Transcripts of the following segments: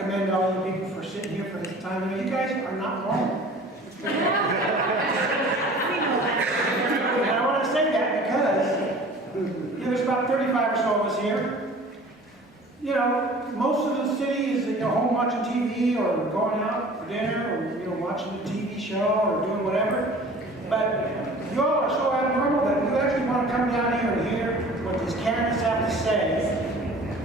commend all you people for sitting here for this time. You know, you guys are not normal. And I want to say that because, you know, there's about 35 or so of us here. You know, most of the city is, you know, home watching TV or going out for dinner or, you know, watching a TV show or doing whatever. But you all are so abnormal that you actually want to come down here and hear what these candidates have to say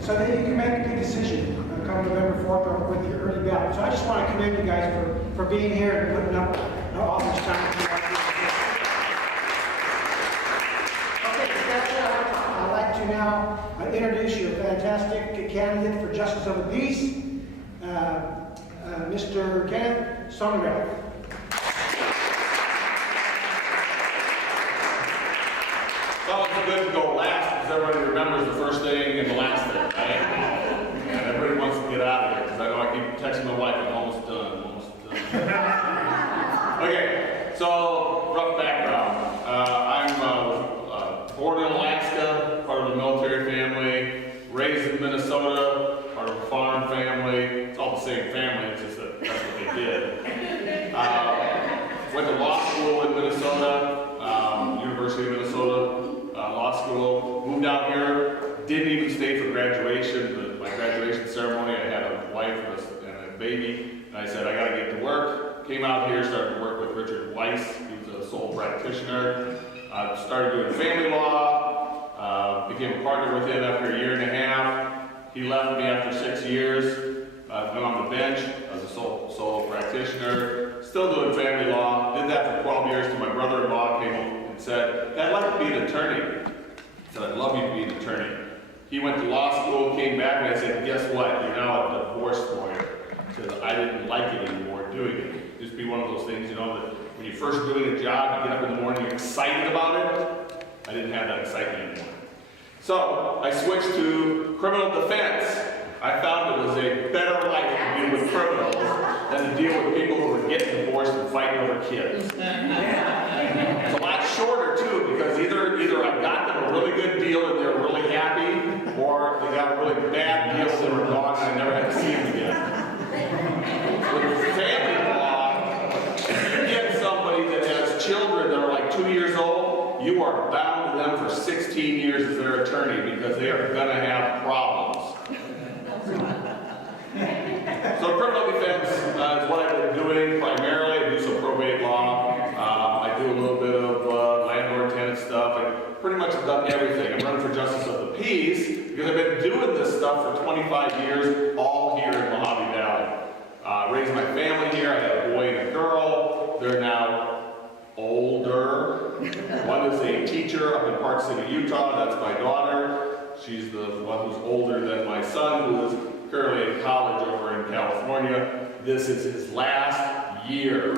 so that you can make a good decision come November 4th or with your early ballot. So I just want to commend you guys for being here and putting up all this time. Okay, with that said, I'd like to now introduce your fantastic candidate for Justice of the Peace, Mr. Kenneth Sonnenberg. Well, it's good to go last because everybody remembers the first thing and the last thing, right? And everybody wants to get out of here because I know I keep texting my wife, I'm almost done, I'm almost done. Okay, so rough background. I'm born in Alaska, part of a military family, raised in Minnesota, part of a farm family. It's all the same family, it's just that that's what they did. Went to law school in Minnesota, University of Minnesota. Law school, moved out here, didn't even stay for graduation. My graduation ceremony, I had a wife and a baby, and I said, I gotta get to work. Came out here, started to work with Richard Weiss, he was a sole practitioner. Started doing family law, became a partner with him after a year and a half. He left me after 6 years, went on the bench as a solo practitioner, still doing family law, did that for 12 years till my brother-in-law came and said, I'd like to be an attorney. I said, I'd love you to be an attorney. He went to law school, came back, and I said, guess what? You're now a divorce lawyer. Because I didn't like it anymore doing it. Just be one of those things, you know, that when you're first doing a job, you get up in the morning, you're excited about it. I didn't have that excitement anymore. So I switched to criminal defense. I found it was a better life to deal with criminals than to deal with people who were getting divorced and fighting over kids. It's a lot shorter too, because either I got them a really good deal and they were really happy, or they got a really bad deal and they were gone and I never had to see them again. With family law, you get somebody that has children that are like 2 years old, you are bound to them for 16 years as their attorney because they are going to have problems. So criminal defense is what I've been doing primarily. I do some probate law. I do a little bit of landlord-tenant stuff. I pretty much have done everything. I'm running for Justice of the Peace because I've been doing this stuff for 25 years, all here in Mojave Valley. Raised my family here. I had a boy and a girl. They're now older. One is a teacher up in Park City, Utah. That's my daughter. She's the one who's older than my son, who is currently in college over in California. This is his last year.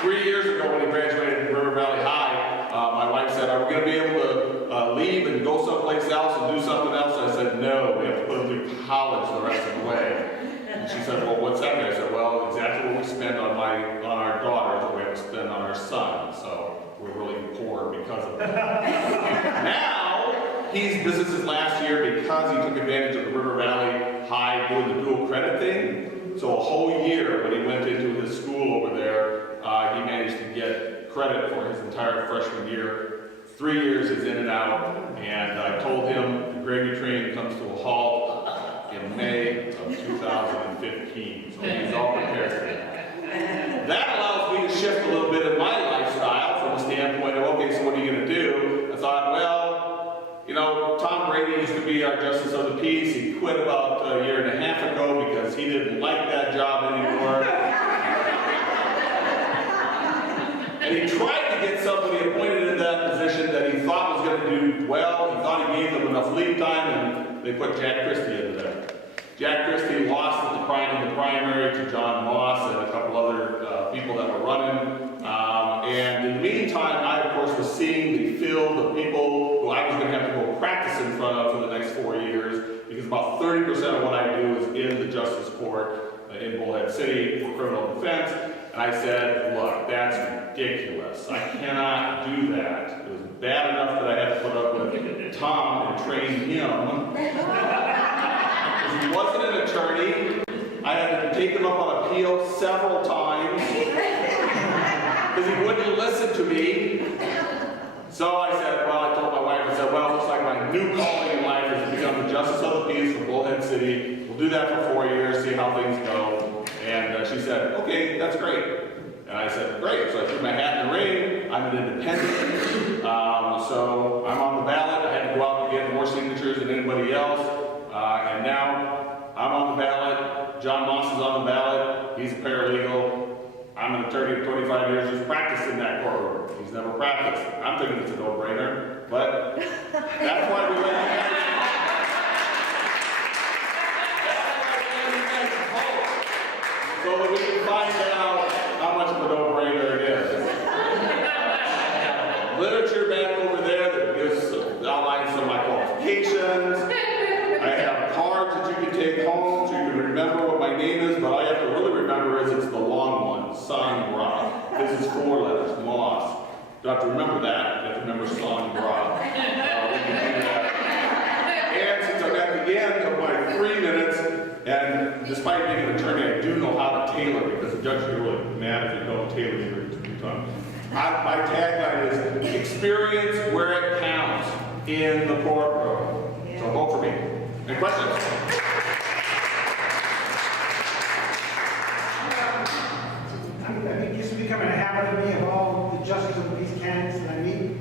3 years ago when he graduated from River Valley High, my wife said, are we going to be able to leave and go someplace else and do something else? And I said, no, we have to put him through college the rest of the way. And she said, well, what's that? And I said, well, exactly what we spend on our daughters, what we have to spend on our son. So we're really poor because of that. Now, this is his last year because he took advantage of the River Valley High doing the dual credit thing. So a whole year when he went into his school over there, he managed to get credit for his entire freshman year. 3 years is in and out, and I told him the gravy train comes to a halt in May of 2015. So he's all prepared for that. That allows me to shift a little bit in my lifestyle from the standpoint of, okay, so what are you going to do? I thought, well, you know, Tom Brady used to be our Justice of the Peace. He quit about a year and a half ago because he didn't like that job anymore. And he tried to get somebody appointed in that position that he thought was going to do well. He thought he gave them enough lead time, and they put Jack Christie into there. Jack Christie lost in the primary to John Moss and a couple other people that were running. And in the meantime, I, of course, was seeing the field of people who I was going to have to go practice in front of for the next 4 years, because about 30% of what I do is in the Justice Court in Bullhead City for criminal defense. And I said, look, that's ridiculous. I cannot do that. It was bad enough that I had to put up with Tom and train him. Because he wasn't an attorney. I had to take him up on appeal several times. Because he wouldn't listen to me. So I said, well, I told my wife, I said, well, it looks like my new calling in life is to become the Justice of the Peace for Bullhead City. We'll do that for 4 years, see how things go. And she said, okay, that's great. And I said, great. So I threw my hat in the ring. I'm an independent. So I'm on the ballot. I had to go out and get more signatures than anybody else. And now I'm on the ballot. John Moss is on the ballot. He's a paralegal. I'm an attorney of 25 years who's practiced in that courtroom. He's never practiced. I'm thinking it's a no-brainer, but that's why we let you guys vote. So that we can find out how much of a no-brainer it is. Literature back over there that gives outlines some of my qualifications. I have cards that you can take home so you can remember what my name is, but all you have to really remember is it's the long one, Son Ra. This is 4 letters, Moss. You have to remember that. You have to remember Son Ra. And since I'm at the end of my 3 minutes, and despite being an attorney, I do know how to tailor because the judge is really mad if you don't tailor your tongue. My tagline is experience where it counts in the courtroom. So vote for me. Any questions? I mean, this is becoming a habit of me of all the justice of the peace candidates that I meet.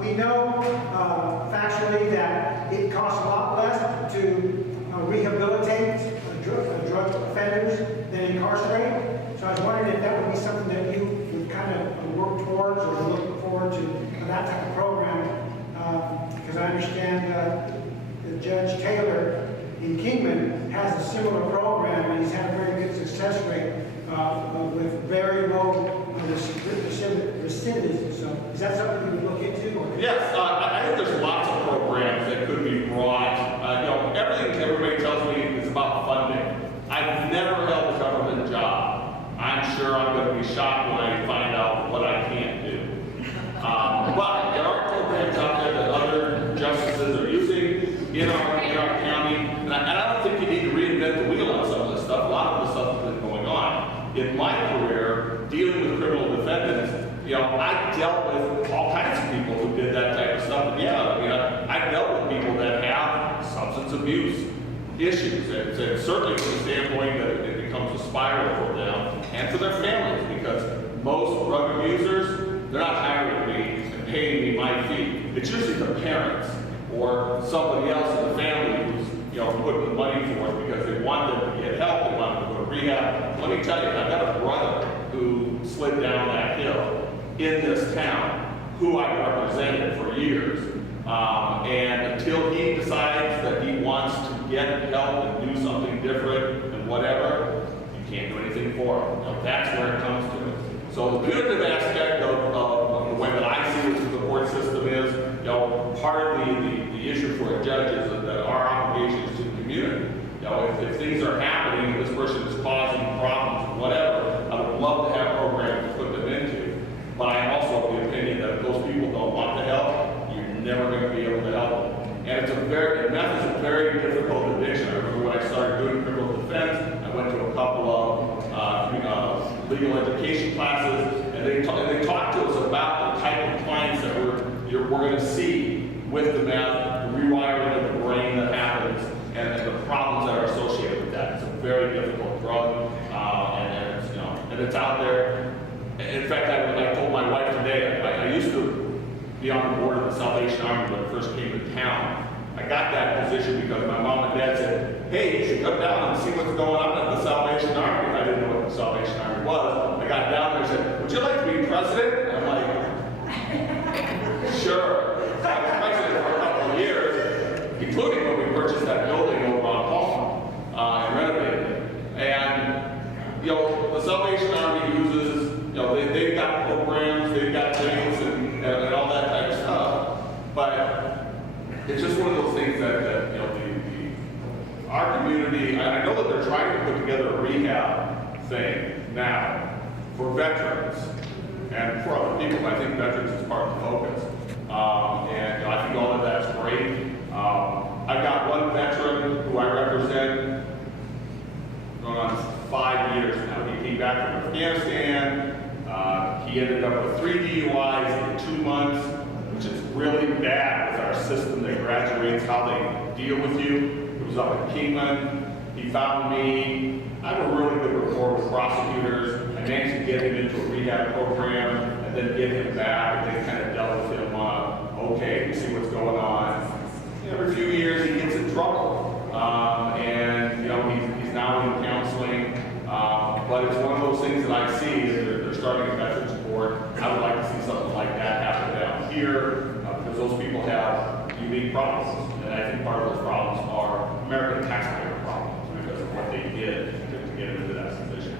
We know factually that it costs a lot less to rehabilitate drug offenders than incarcerate. So I was wondering if that would be something that you would kind of work towards or look forward to that type of program. Because I understand that Judge Taylor in Kingman has a similar program, and he's had a very good success rate with very low recidivism. So is that something you would look into? Or? Yes, I think there's lots of programs that could be brought. Everything everybody tells me is about funding. I've never held a government job. I'm sure I'm going to be shocked when I find out what I can't do. But there are programs out there that other justices are using in our county, and I don't think you need to reinvent the wheel on some of this stuff. A lot of the stuff has been going on. In my career, dealing with criminal defendants, I dealt with all kinds of people who did that type of stuff. And I dealt with people that have substance abuse issues, and certainly from the standpoint that it becomes a spiral for them and for their families, because most drug abusers, they're not hiring me and paying me my fee. It's usually the parents or somebody else in the family who's putting the money for it because they want them to get help, they want them to go to rehab. Let me tell you, I've got a brother who slid down that hill in this town, who I represented for years. And until he decides that he wants to get help and do something different and whatever, you can't do anything for him. That's where it comes to it. So the punitive aspect of the way that I see the court system is, part of the issue for a judge is that our obligation is to the community. If things are happening and this person is causing problems or whatever, I would love to have programs to put them into. But I am also of the opinion that if those people don't want the help, you're never going to be able to help them. And meth is a very difficult addiction. I remember when I started doing criminal defense, I went to a couple of legal education classes, and they talked to us about the type of clients that we're going to see with the meth, the rewiring of the brain that happens, and the problems that are associated with that. It's a very difficult drug, and it's out there. In fact, I told my wife today, I used to be on the board of the Salvation Army when I first came to town. I got that position because my mom and dad said, hey, you should come down and see what's going on at the Salvation Army. I didn't know what the Salvation Army was. I got down there and said, would you like to be president? And I'm like, sure. So I was president for a couple of years, including when we purchased that building over on Palm and renovated it. And, the Salvation Army uses, they've got programs, they've got things and all that type of stuff. But it's just one of those things that our community, I know that they're trying to put together a rehab thing now for veterans and for other people. I think veterans is part of the focus. And I think all of that's great. I've got one veteran who I represent going on 5 years now. He came back from Afghanistan. He ended up with 3 DUIs in 2 months, which is really bad with our system that graduates how they deal with you. It was up at Kingman. He found me. I have a really good rapport with prosecutors. I managed to get him into a rehab program and then get him back, and they kind of dealt with him on, okay, we see what's going on. Every few years he gets in trouble. And you know, he's now in counseling. But it's one of those things that I see that they're starting a veterans board. I would like to see something like that happen down here, because those people have unique problems. And I think part of those problems are American taxpayer problems because of what they did to get into that position.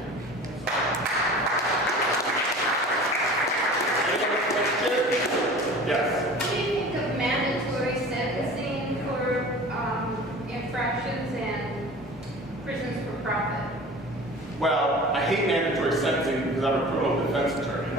Any other questions? Yes. What do you think of mandatory sentencing for infractions and prisons for profit? Well, I hate mandatory sentencing because I'm a criminal defense attorney.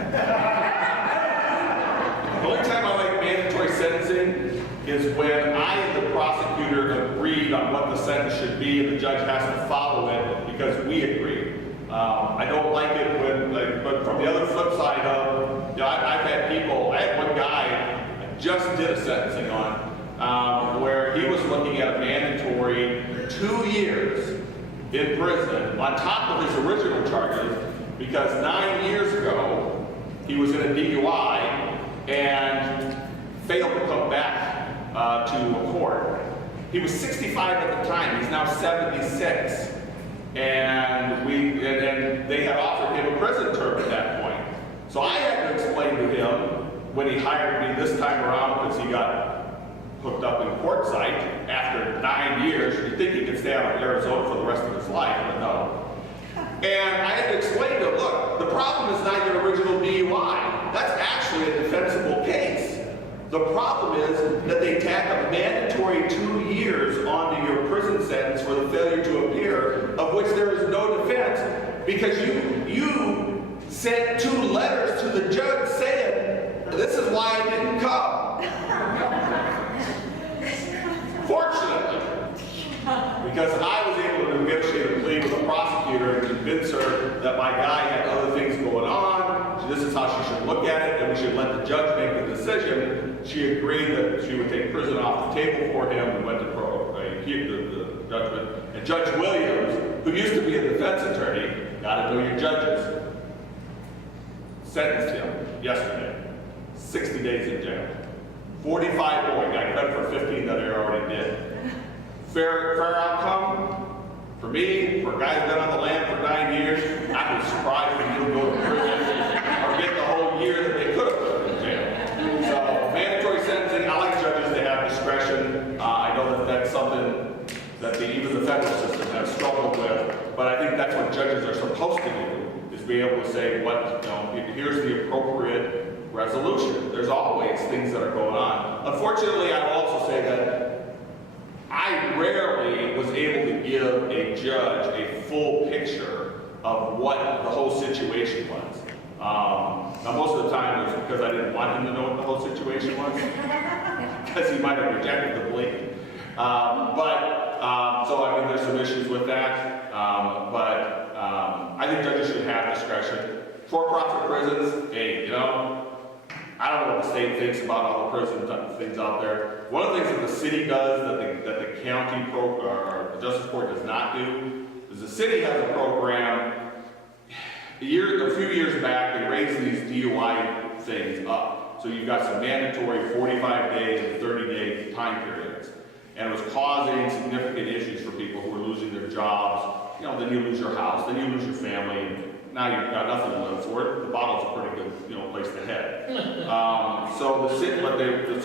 The only time I like mandatory sentencing is when I and the prosecutor agreed on what the sentence should be and the judge has to follow it because we agreed. I don't like it when, but from the other flip side of, you know, I've had people, I had one guy I just did a sentencing on where he was looking at a mandatory 2 years in prison on top of his original charges because 9 years ago he was in a DUI and failed to come back to a court. He was 65 at the time. He's now 76, and they had offered him a prison term at that point. So I had to explain to him when he hired me this time around because he got hooked up in quartzite after 9 years. You'd think he could stay out of Arizona for the rest of his life, but no. And I had to explain to him, look, the problem is not your original DUI. That's actually a defensible case. The problem is that they tack a mandatory 2 years onto your prison sentence for the failure to appear, of which there is no defense, because you sent 2 letters to the judge saying, this is why I didn't come. Fortunately, because I was able to negotiate a plea with the prosecutor and convince her that my guy had other things going on, this is how she should look at it, and we should let the judge make the decision. She agreed that she would take prison off the table for him and went to the judgment. And Judge Williams, who used to be a defense attorney, gotta know your judges, sentenced him yesterday, 60 days in jail. 45 more, he got credit for 15 that he already did. Fair outcome? For me, for a guy who's been on the land for 9 years, I'd be surprised if he would go to prison or get the whole year that they could have put him in jail. So, mandatory sentencing, I like judges to have discretion. I know that that's something that even the federal system has struggled with, but I think that's what judges are supposed to do, is be able to say, what, you know, here's the appropriate resolution. There's always things that are going on. Unfortunately, I will also say that I rarely was able to give a judge a full picture of what the whole situation was. Now, most of the time it was because I didn't want him to know what the whole situation was, because he might have rejected the plea. So I mean, there's some issues with that, but I think judges should have discretion. For-profit prisons, hey, you know, I don't know what the state thinks about all the prison things out there. One of the things that the city does that the county or the justice court does not do is the city has a program. A few years back, they raised these DUI things up. So you've got some mandatory 45 days and 30-day time periods. And it was causing significant issues for people who were losing their jobs. You know, then you lose your house, then you lose your family. Now you've got nothing to live for. The bottle's a pretty good, you know, place to head. So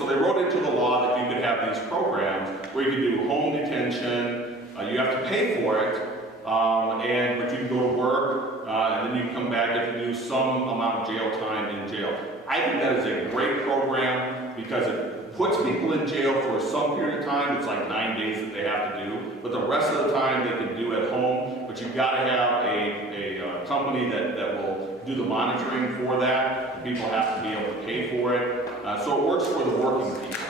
they wrote into the law that you could have these programs where you could do home detention. You have to pay for it, but you can go to work, and then you can come back and do some amount of jail time in jail. I think that is a great program because it puts people in jail for some period of time. It's like 9 days that they have to do, but the rest of the time they can do at home. But you've got to have a company that will do the monitoring for that. People have to be able to pay for it. So it works for the working people.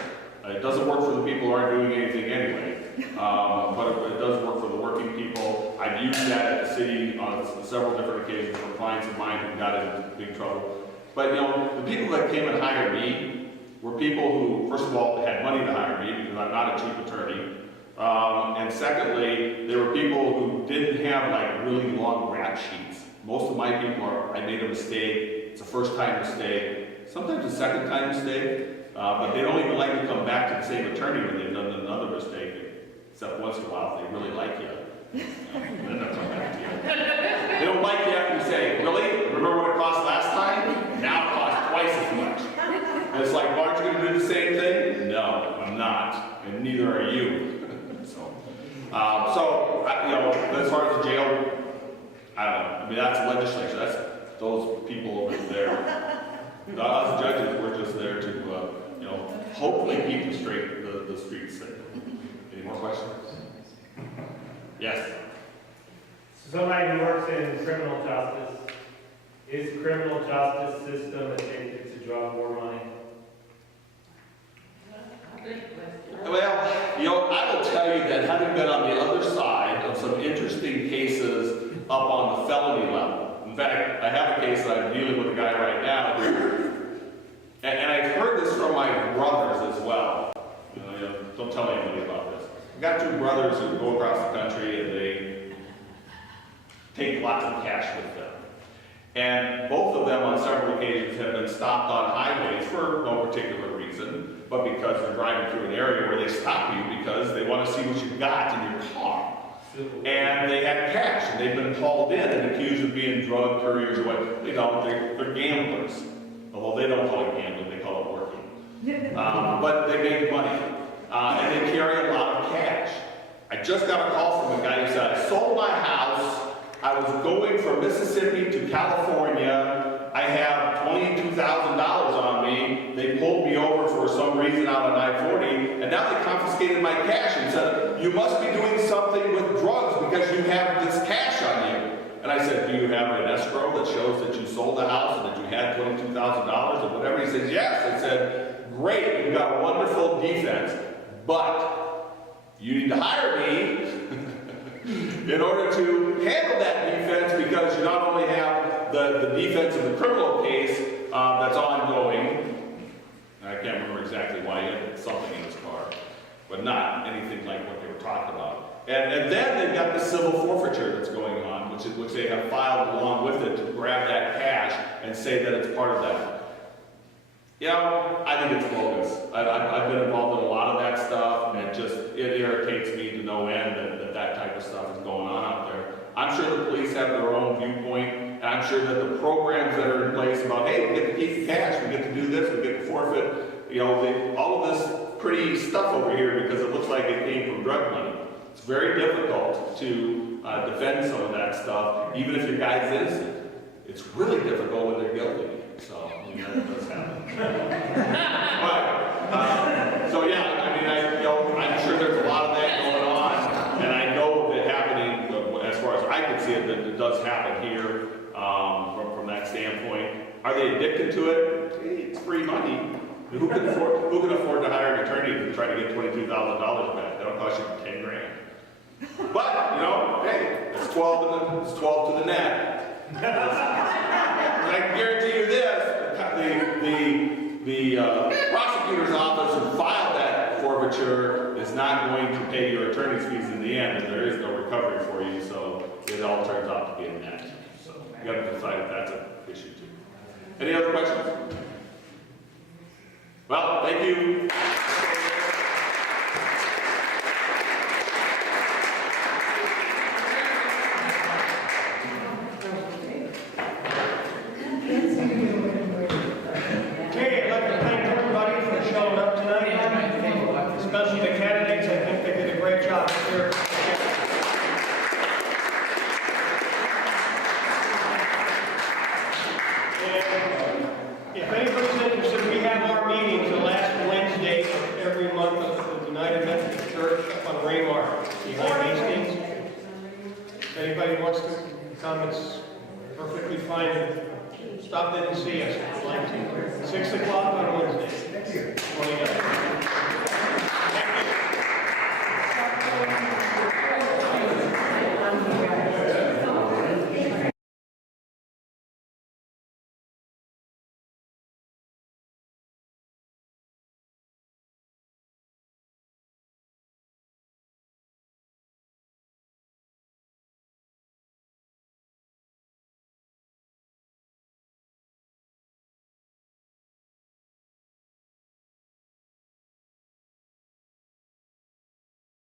It doesn't work for the people who aren't doing anything anyway, but it does work for the working people. I've used that at the city on several different occasions for clients of mine who got into big trouble. But you know, the people that came and hired me were people who, first of all, had money to hire me because I'm not a cheap attorney. And secondly, there were people who didn't have like really long rap sheets. Most of my people are, I made a mistake, it's a first time mistake, sometimes a second time mistake, but they don't even like to come back to the same attorney when they've done another mistake, except once in a while if they really like you. Then they'll come back to you. They don't like you after you say, really? Remember what it cost last time? Now it costs twice as much. And it's like, well, aren't you going to do the same thing? No, I'm not, and neither are you. You know, as far as the jail, I don't know. I mean, that's legislature. That's those people over there. Us judges, we're just there to, you know, hopefully keep the streets safe. Any more questions? Yes. Somebody who works in criminal justice, is the criminal justice system addicted to drug war money? Well, you know, I will tell you that having been on the other side of some interesting cases up on the felony level. In fact, I have a case that I'm dealing with a guy right now who, and I've heard this from my brothers as well. You know, don't tell anybody about this. I've got two brothers who go across the country and they take lots of cash with them. And both of them on several occasions have been stopped on highways for no particular reason, but because they're driving through an area where they stop you because they want to see what you've got in your car. And they had cash, and they've been hauled in and accused of being drug couriers or what. They don't, they're gamblers. Although they don't call it gambling, they call it working. But they make money, and they carry a lot of cash. I just got a call from a guy who said, I sold my house, I was going from Mississippi to California, I have $22,000 on me, they pulled me over for some reason out on I-40, and now they confiscated my cash and said, you must be doing something with drugs because you have this cash on you. And I said, do you have an escrow that shows that you sold the house and that you had $22,000 or whatever? He says, yes. I said, great, you've got a wonderful defense, but you need to hire me in order to handle that defense, because you not only have the defense of the criminal case that's ongoing, and I can't remember exactly why he had something in his car, but not anything like what they were talking about. And then they've got the civil forfeiture that's going on, which they have filed along with it to grab that cash and say that it's part of that. You know, I think it's bogus. I've been involved in a lot of that stuff, and it irritates me to no end that type of stuff is going on out there. I'm sure the police have their own viewpoint, and I'm sure that the programs that are in place about, hey, we get to keep the cash, we get to do this, we get to forfeit, you know, all of this pretty stuff over here because it looks like it came from drug money. It's very difficult to defend some of that stuff, even if your guy's innocent. It's really difficult when they're guilty. So, I mean, that does happen. So yeah, I mean, I'm sure there's a lot of that going on, and I know that happening, as far as I can see it, that it does happen here from that standpoint. Are they addicted to it? Hey, it's free money. Who can afford to hire an attorney to try to get $22,000 back? That'll cost you $10,000. But, you know, hey, it's 12 to the net. And I can guarantee you this, the prosecutor's office who filed that forfeiture is not going to pay your attorney's fees in the end, and there is no recovery for you, so it all turns out to be a net. So you have to decide if that's an issue too. Any other questions? Well, thank you. Okay, I'd like to thank everybody for showing up tonight, especially the candidates. I think they did a great job here. And if anybody's interested, we have our meetings the last Wednesday of every month of the United Methodist Church up on Raymar, behind Hastings. If anybody wants to come, it's perfectly fine. Stop in and see us if you'd like to. 6 o'clock on Wednesday. Thanks. Morning, guys. Thank you.